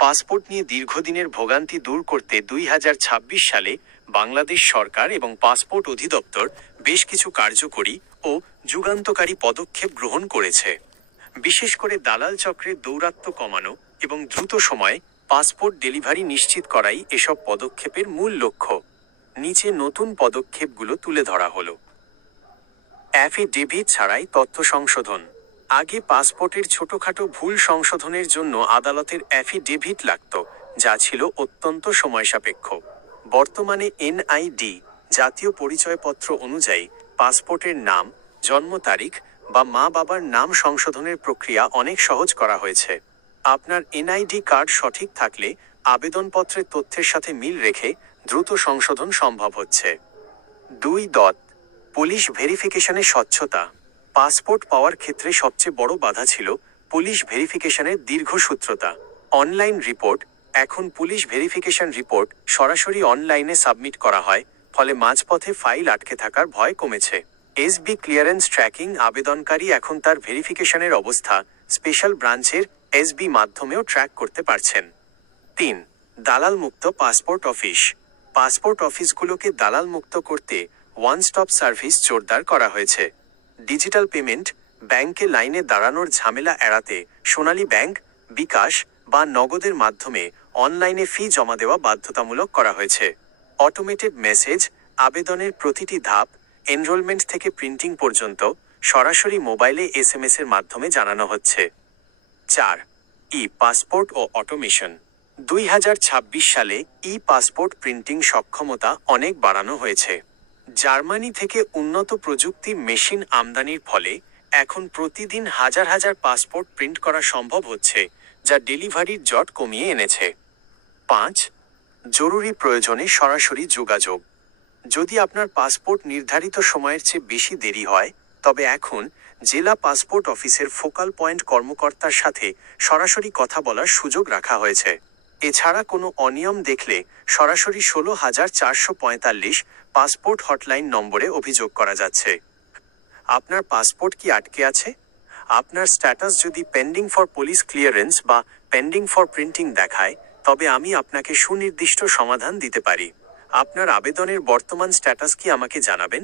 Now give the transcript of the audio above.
Passport নিয়ে দীর্ঘদিনের ভোগান্তি দূর করতে 2026 সালে বাংলাদেশ সরকার এবং পাসপোর্ট অধিদপ্তর বেশ কিছু কার্যকরী ও যুগান্তকারী পদক্ষেপ গ্রহণ করেছে। বিশেষ করে দালাল চক্রের দৌরাত্ম্য কমানো এবং দ্রুত সময়ে পাসপোর্ট ডেলিভারি নিশ্চিত করাই এসব পদক্ষেপের মূল লক্ষ্য। নিচে নতুন পদক্ষেপগুলো তুলে ধরা হলো। অ্যাফিডেভিট ছাড়াই তথ্য সংশোধন। আগে পাসপোর্টের ছোটখাটো ভুল সংশোধনের জন্য আদালতের অ্যাফিডেভিট লাগত, যা ছিল অত্যন্ত সময়সাপেক্ষ। বর্তমানে এনআইডি জাতীয় পরিচয়পত্র অনুযায়ী পাসপোর্টের নাম, জন্ম তারিখ বা মা বাবার নাম সংশোধনের প্রক্রিয়া অনেক সহজ করা হয়েছে। আপনার এনআইডি কার্ড সঠিক থাকলে আবেদনপত্রের তথ্যের সাথে মিল রেখে দ্রুত সংশোধন সম্ভব হচ্ছে। 2. পুলিশ ভেরিফিকেশনের স্বচ্ছতা। পাসপোর্ট পাওয়ার ক্ষেত্রে সবচেয়ে বড় বাধা ছিল পুলিশ ভেরিফিকেশনের দীর্ঘসূত্রতা। Online report. এখন পুলিশ ভেরিফিকেশন রিপোর্ট সরাসরি অনলাইনে সাবমিট করা হয়, ফলে মাঝপথে ফাইল আটকে থাকার ভয় কমেছে। SB clearance tracking. আবেদনকারী এখন তার ভেরিফিকেশনের অবস্থা স্পেশাল ব্রাঞ্চের এসবি মাধ্যমেও ট্র্যাক করতে পারছেন। 3. দালাল মুক্ত পাসপোর্ট অফিস। পাসপোর্ট অফিসগুলোকে দালাল মুক্ত করতে ওয়ান স্টপ সার্ভিস জোরদার করা হয়েছে। Digital payment. ব্যাংকে লাইনে দাঁড়ানোর ঝামেলা এড়াতে সোনালী ব্যাংক, বিকাশ বা নগদের মাধ্যমে অনলাইনে ফি জমা দেওয়া বাধ্যতামূলক করা হয়েছে। Automated message. আবেদনের প্রতিটি ধাপ, এনরোলমেন্ট থেকে প্রিন্টিং পর্যন্ত সরাসরি মোবাইলে এসএমএস এর মাধ্যমে জানানো হচ্ছে। 4. ই পাসপোর্ট ও অটোমেশন। 2026 সালে ই পাসপোর্ট প্রিন্টিং সক্ষমতা অনেক বাড়ানো হয়েছে। জার্মানি থেকে উন্নত প্রযুক্তি মেশিন আমদানির ফলে এখন প্রতিদিন হাজার হাজার পাসপোর্ট প্রিন্ট করা সম্ভব হচ্ছে, যা ডেলিভারির জট কমিয়ে এনেছে। 5. জরুরি প্রয়োজনে সরাসরি যোগাযোগ। যদি আপনার পাসপোর্ট নির্ধারিত সময়ের চেয়ে বেশি দেরি হয়, তবে এখন জেলা পাসপোর্ট অফিসের ফোকাল পয়েন্ট কর্মকর্তার সাথে সরাসরি কথা বলার সুযোগ রাখা হয়েছে। এছাড়া কোনো অনিয়ম দেখলে সরাসরি 16,445 পাসপোর্ট হটলাইন নম্বরে অভিযোগ করা যাচ্ছে। আপনার পাসপোর্ট কি আটকে আছে? আপনার স্ট্যাটাস যদি পেন্ডিং ফর পুলিশ ক্লিয়ারেন্স বা পেন্ডিং ফর প্রিন্টিং দেখায়, তবে আমি আপনাকে সুনির্দিষ্ট সমাধান দিতে পারি। আপনার আবেদনের বর্তমান স্ট্যাটাস কি আমাকে জানাবেন?